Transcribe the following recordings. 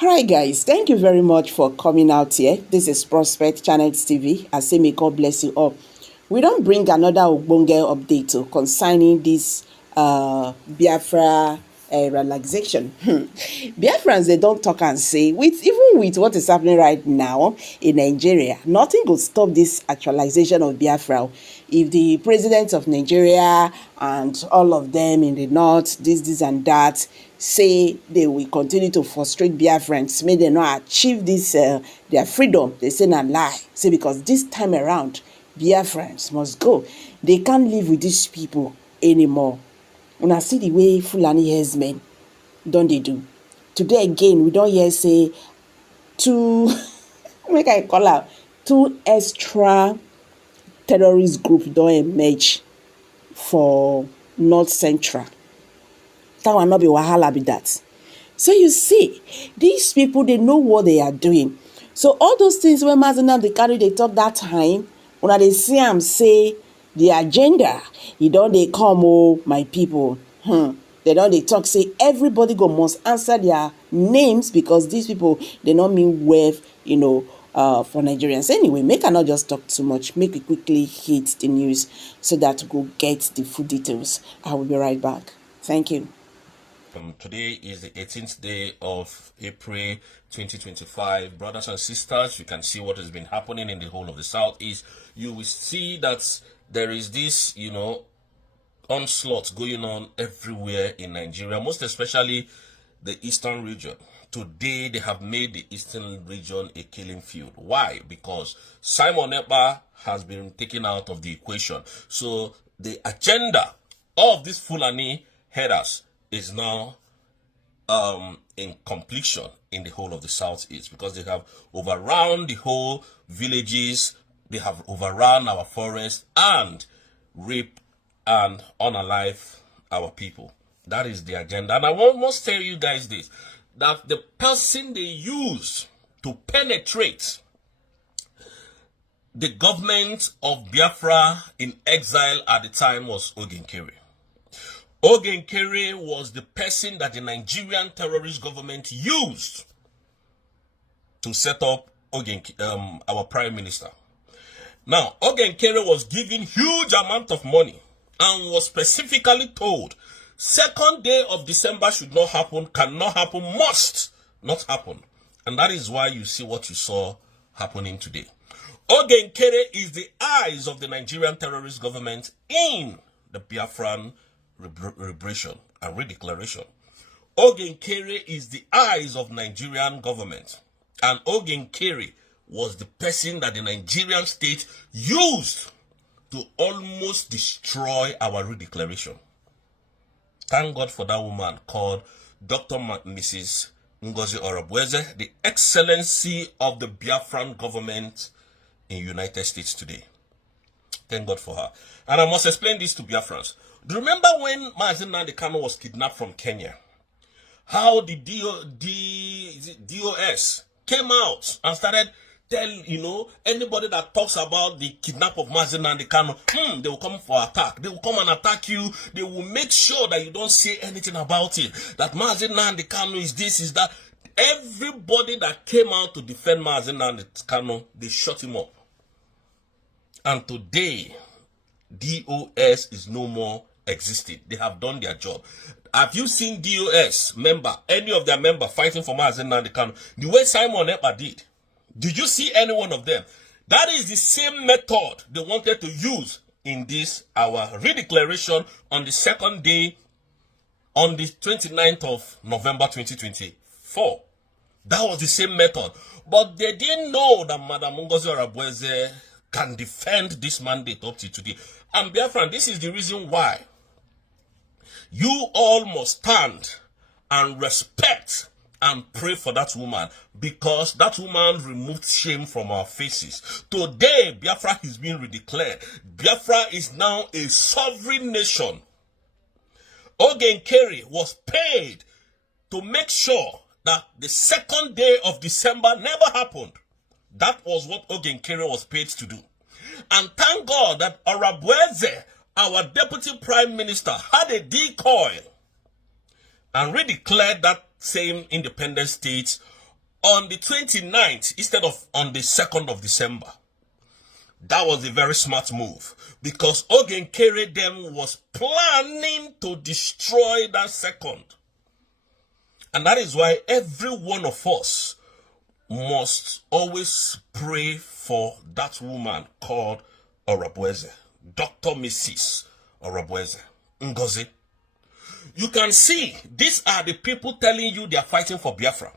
All right, guys, thank you very much for coming out here. This is Prospect Channel TV. I say may God bless you all. We don't bring another Ogbonge update concerning this Biafra relaxation. Biafrans, they don't talk and say, even with what is happening right now in Nigeria, nothing could stop this actualization of Biafra. If the president of Nigeria and all of them in the north, this and that, say they will continue to frustrate Biafrans, may they not achieve this their freedom, they say not lie. Say because this time around, Biafrans must go. They can't live with these people anymore. Una see the way Fulani herdsmen don dey do. Today again, we don hear say two make I call am two extra terrorist group don emerge for North Central. That one no be wahala be that. So you see, these people, they know what they are doing. So all those things when Mazenam dey carry dey talk that time, una dey see am say the agenda, e don dey come oh my people. They don dey talk say everybody go must answer their names because these people they no mean well, for Nigerians. Anyway, make I not just talk too much. Make we quickly hit the news so that we go get the full details. I will be right back. Thank you. Today is the 18th day of April 2025. Brothers and sisters, you can see what has been happening in the whole of the Southeast. You will see that there is this, onslaught going on everywhere in Nigeria, most especially the eastern region. Today, they have made the eastern region a killing field. Why? Because Simon Ekpa has been taken out of the equation. So the agenda of these Fulani headers is now in completion in the whole of the Southeast, because they have overrun the whole villages, they have overrun our forests and raped and unalive our people. That is the agenda. And I must tell you guys this, that the person they use to penetrate the government of Biafra in exile at the time was Ogenkere. Ogenkere was the person that the Nigerian terrorist government used to set up our prime minister. Now, Ogenkere was given huge amount of money and was specifically told, 2nd day of December should not happen, cannot happen, must not happen. And that is why you see what you saw happening today. Ogenkere is the eyes of the Nigerian terrorist government in the Biafran liberation and redeclaration. Ogenkere is the eyes of Nigerian government, and Ogenkere was the person that the Nigerian state used to almost destroy our redeclaration. Thank God for that woman called Dr. Mrs. Ngozi Orabweze, the excellency of the Biafran government in United States today. Thank God for her. And I must explain this to Biafrans. Do you remember when Mazen Nnamdi Kanu was kidnapped from Kenya? How the DOS came out and started telling, anybody that talks about the kidnap of Mazen Nnamdi Kanu, they will come for attack. They will come and attack you. They will make sure that you don't say anything about it. That Mazen Nnamdi Kanu is this, is that. Everybody that came out to defend Mazen Nnamdi Kanu, they shut him up. And today, DOS is no more existing. They have done their job. Have you seen DOS member, any of their member fighting for Mazen Nnamdi Kanu? The way Simon Ekpa did. Did you see any one of them? That is the same method they wanted to use in this, our redeclaration on the 2nd day, on the 29th of November 2024. That was the same method. But they didn't know that Madam Ngozi Orabweze can defend this mandate up to today. And Biafran, this is the reason why you all must stand and respect and pray for that woman, because that woman removed shame from our faces. Today, Biafra is being redeclared. Biafra is now a sovereign nation. Ogenkere was paid to make sure that the 2nd day of December never happened. That was what Ogenkere was paid to do. And thank God that Orabweze, our deputy prime minister, had a decoy and redeclared that same independent state on the 29th instead of on the 2nd of December. That was a very smart move because Ogenkere them was planning to destroy that second. And that is why every one of us must always pray for that woman called Orabweze, Dr. Mrs. Orabweze, Ngozi. You can see, these are the people telling you they are fighting for Biafra.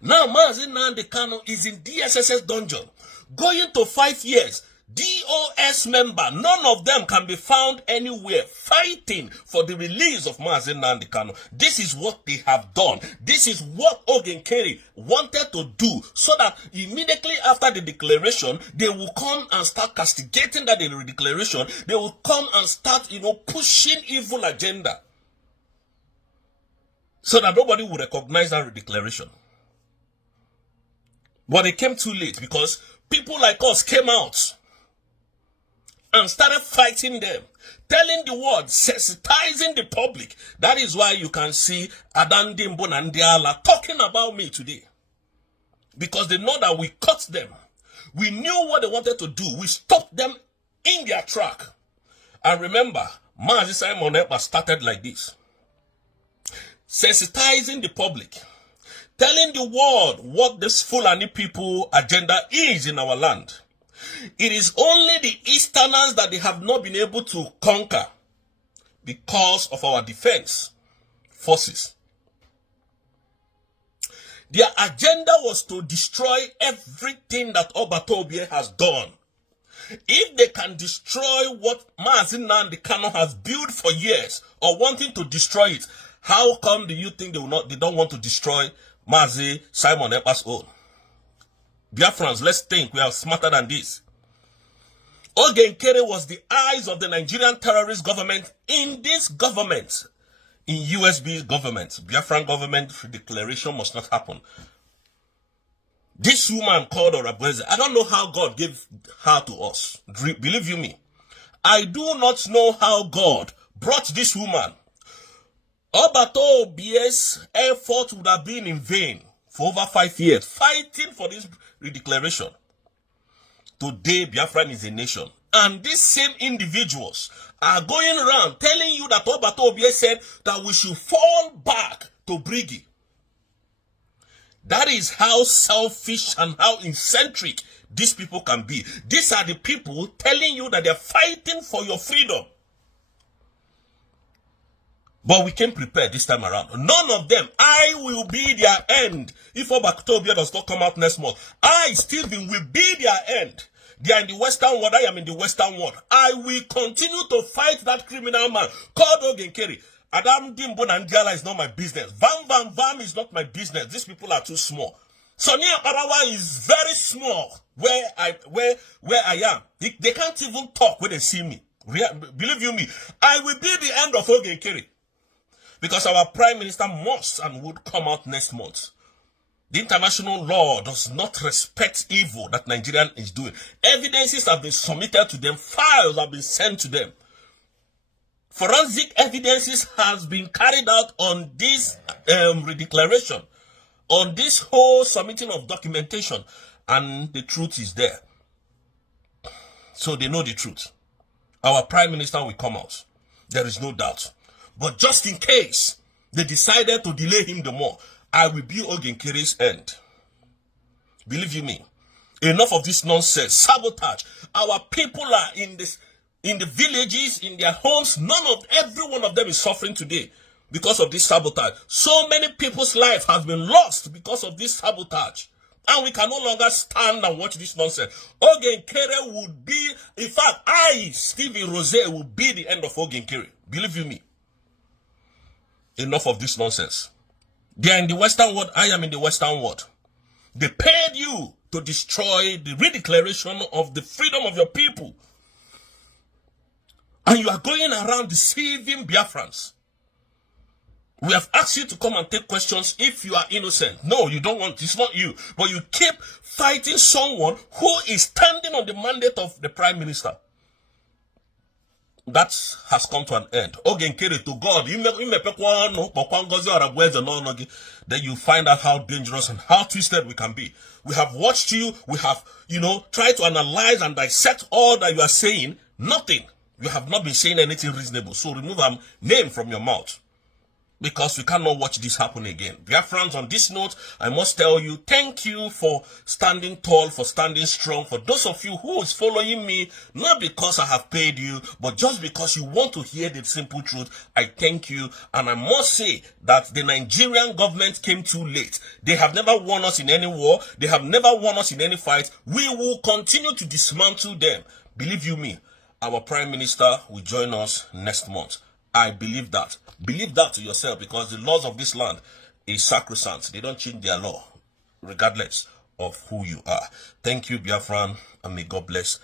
Now, Mazi Nnamdi Kanu is in DSSS dungeon, going to 5 years. DOS member, none of them can be found anywhere fighting for the release of Mazi Nnamdi Kanu. This is what they have done. This is what Ogenkere wanted to do, so that immediately after the declaration, they will come and start castigating that declaration. They will come and start, pushing evil agenda, so that nobody will recognize that declaration. But it came too late because people like us came out and started fighting them, telling the world, sensitizing the public. That is why you can see Adandimbo Nandiala talking about me today. Because they know that we caught them. We knew what they wanted to do. We stopped them in their track. And remember, Mazi Simon Ekpa started like this. Sensitizing the public, telling the world what this Fulani people agenda is in our land. It is only the Easterners that they have not been able to conquer because of our defense forces. Their agenda was to destroy everything that Obatobie has done. If they can destroy what Mazi Nnamdi Kanu has built for years, or wanting to destroy it, how come do you think they don't want to destroy Mazi Simon Ekpa's own? Biafrans, let's think. We are smarter than this. Ogenkere was the eyes of the Nigerian terrorist government in this government, in USB's government. Biafran government declaration must not happen. This woman called Orabweze, I don't know how God gave her to us. Believe you me, I do not know how God brought this woman. Obatobie's effort would have been in vain for over 5 years, fighting for this redeclaration. Today, Biafran is a nation. And these same individuals are going around telling you that Obatobie said that we should fall back to Brigi. That is how selfish and how eccentric these people can be. These are the people telling you that they're fighting for your freedom. But we came prepared this time around. None of them. I will be their end. If Obatobie does not come out next month, I, Stephen, will be their end. They are in the Western world. I am in the Western world. I will continue to fight that criminal man called Ogenkere. Adam Dimbo Nandiala is not my business. Vam is not my business. These people are too small. Sonia Parawa is very small where I am. They can't even talk when they see me. Believe you me, I will be the end of Ogenkere. Because our Prime Minister must and would come out next month. The international law does not respect evil that Nigeria is doing. Evidences have been submitted to them. Files have been sent to them. Forensic evidences has been carried out on this redeclaration, on this whole submitting of documentation, and the truth is there. So they know the truth. Our Prime Minister will come out. There is no doubt. But just in case they decided to delay him the more, I will be Ogenkere's end. Believe you me. Enough of this nonsense. Sabotage. Our people are in the villages, in their homes. Every one of them is suffering today because of this sabotage. So many people's life has been lost because of this sabotage. And we can no longer stand and watch this nonsense. Ogenkere would be, in fact, I, Stevie Rose, will be the end of Ogenkere. Believe you me. Enough of this nonsense. They are in the Western world. I am in the Western world. They paid you to destroy the redeclaration of the freedom of your people. And you are going around deceiving Biafrans. We have asked you to come and take questions if you are innocent. No, you don't want. It's not you. But you keep fighting someone who is standing on the mandate of the Prime Minister. that has come to an end. Ogenkere, to God, then you find out how dangerous and how twisted we can be. We have watched you. We have, tried to analyze and dissect all that you are saying. Nothing. You have not been saying anything reasonable. So remove a name from your mouth, because we cannot watch this happen again. Biafrans, on this note, I must tell you, thank you for standing tall, for standing strong. For those of you who is following me, not because I have paid you, but just because you want to hear the simple truth, I thank you. And I must say that the Nigerian government came too late. They have never won us in any war. They have never won us in any fight. We will continue to dismantle them. Believe you me, our Prime Minister will join us next month. I believe that. Believe that to yourself, because the laws of this land is sacrosanct. They don't change their law, regardless of who you are. Thank you, Biafran, and may God bless.